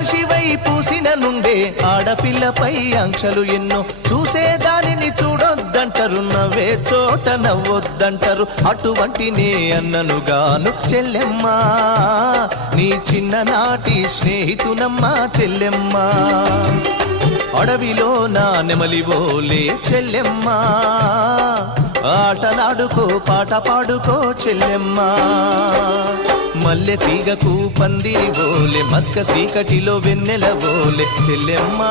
మనిషివై పూసిన నుండే ఆడపిల్లపై ఆంక్షలు ఎన్నో చూసేదానిని చూడొద్దంటారు నవ్వే చోట నవ్వొద్దంటారు అటువంటి నే అన్ననుగాను చెల్లెమ్మా నీ చిన్ననాటి స్నేహితునమ్మా చెల్లెమ్మా అడవిలో నా నెమలివోలే చెల్లెమ్మా ఆటలాడుకో పాట పాడుకో చెల్లెమ్మా మల్లె తీగకు పందిరి ఓలే మస్క చీకటిలో వెన్నెల ఓలే చెల్లెమ్మా